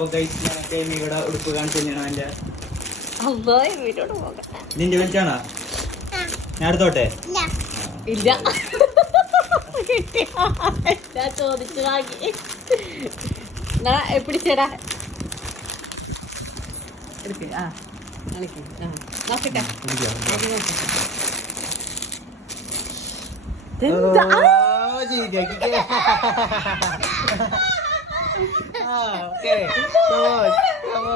ഇവിടെ ഉടുപ്പ് കാണിച്ചു തന്നെയാണ് എന്റെ നിന്റെ വലിച്ചാണോ ഞാൻ എടുത്തോട്ടെ ഇല്ല ചോദിച്ചു വാങ്ങി പിടിച്ചേടാ ആ നോക്കട്ടെ അത് നോക്കട്ടെ. ഇതെന്താ?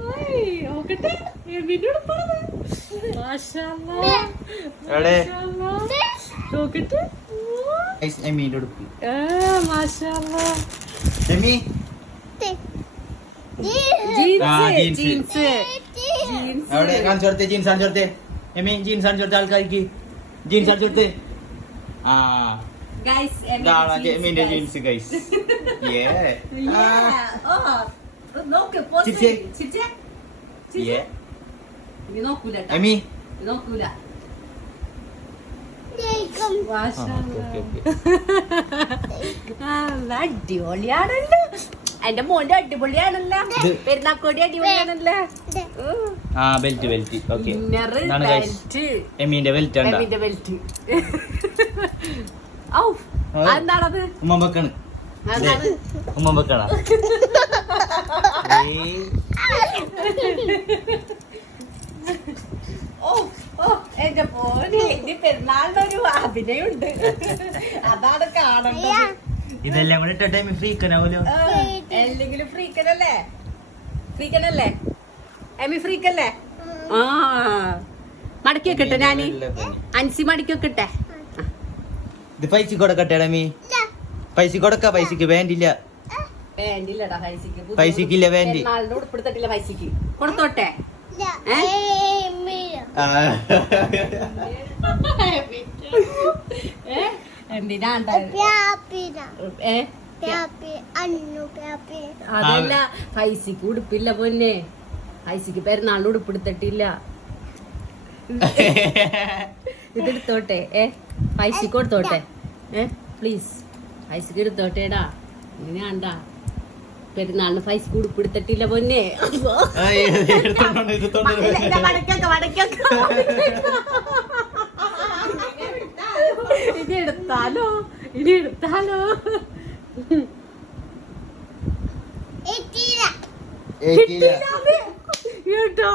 ഓയ്, നോക്കട്ടെ എബിന്റെ ഉടുപ്പാണ് മാഷാല്ലാ. എവിടെ? മാഷാല്ലാ. നോക്കട്ടെ എമ്മീന്റെ ഉടുപ്പ് ആ, മാഷാല്ലാ. എമ്മി ആ, ജീൻസ് ജീൻസ്. ജീൻസ് ജീൻസ് അവിടെ കാണിച്ചു കൊടുത്തേ ജീൻസ് കാണിച്ചു കൊടുത്തേ എമ്മി ജീൻസ് കാണിച്ചു കൊടുത്ത ആൾക്കാർക്ക് ജീൻസ് കാണിച്ചു കൊടുത്തേ ആ എമ്മിന്റെ ജീൻസ് ഗൈസ് ഏ ട്ടാ. എമ്മി നോക്കൂല ആ, വാഷാ ഓക്കേ, ഓക്കേ. ആ, അടിപൊളിയാണല്ലോ എന്റെ മോന്റെ അടിപൊളിയാണല്ലോ. പെരുന്നാക്കോടി അടിപൊളിയാണല്ലോ. ആ ബെൽറ്റ് ബെൽറ്റ് ഓക്കെ എമ്മീന്റെ ബെൽറ്റ് എമ്മിന്റെ ബെൽറ്റ് ഔ എന്താണത് ഉമ്മ വെക്കണ് അതാണ് ഉമ്മ വെക്കണ ഓ ഓ എന്റെ പോലെ ഇനി പെരുന്നാളിന്റെ ഒരു അഭിനയുണ്ട് അതാണ് കാണേണ്ടത്. ഇതെല്ലാം കൂടെ ഇട്ട ടൈം ഫ്രീക്കനാവൂലോ? എന്തെങ്കിലും ഫ്രീക്കനല്ലേ? ഫ്രീക്കനല്ലേ? എമി ഫ്രീക്കല്ലേ? ആ മടക്കി വെക്കട്ടെ ഞാൻ അൻസി മടക്കി വെക്കട്ടെ ഇത് പൈസ കൊടുക്കട്ടെ ഡമി പൈസ കൊടുക്ക പൈസക്ക് വേണ്ടില്ല. പൈസക്കില്ല വേണ്ടി. പൈസക്ക്. കൊടുത്തോട്ടെ? ആ. ഏ? ഏ? അതല്ല പൈസക്ക് ഉടുപ്പില്ല പൊന്നെ. പൈസക്ക് പെരുന്നാളിന് ഉടുപ്പെടുത്തിട്ടില്ല ഇതെടുത്തോട്ടെ ഏ? പൈസക്ക് കൊടുത്തോട്ടെ. ഏ? പ്ലീസ് പൈസക്ക് എടുത്തോട്ടേടാ ഇങ്ങനെയാണ്ടാ പെരുന്നാളിന് പൈസ ഉടുപ്പെടുത്തിട്ടില്ല പൊന്നെ. വടക്കൊക്കെ ആ, ഇത് എടുത്തോണ്ട് ഇത് തൊണ്ട് ഇല്ല, ഇല്ല, മടക്കിയൊക്കെ, മടക്കിയൊക്കെ. ഇനി എടുത്താലോ? ഇനി എടുത്താലോ? ഏറ്റില്ല. കേട്ടോ?